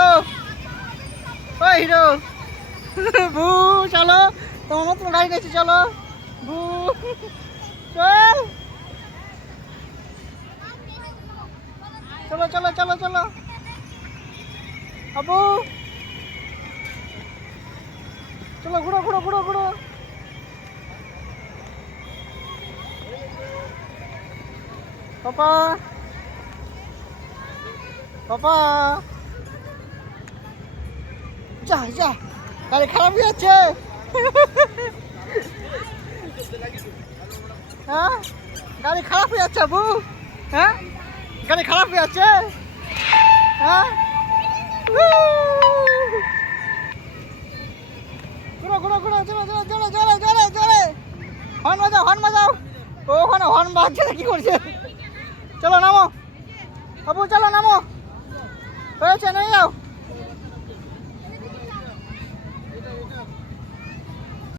Hero, ওই hero বু চলো, তোমার মতন গাড়ি গেছে, চলো বু চল, চলো চলো চলো চলো আবু, চলো ঘুরো ঘুরো ঘুরো ঘুরো। পাপা পাপা যা যা, গাড়ি খারাপ হয়ে যাচ্ছে। হ্যাঁ গাড়ি খারাপ হয়ে যাচ্ছে আবু, হ্যাঁ গাড়ি খারাপ হয়ে যাচ্ছে। হ্যাঁ ঘুরো ঘুরো ঘুরো, চলো চলো চলো চলো চলো চলো, হর্ন বাজাও হর্ন বাজাও। ওখানে হর্ন বাজছে না, কি করছে? চলো নামো আবু, চলো নামো, হয়েছে নিয়ে যাও।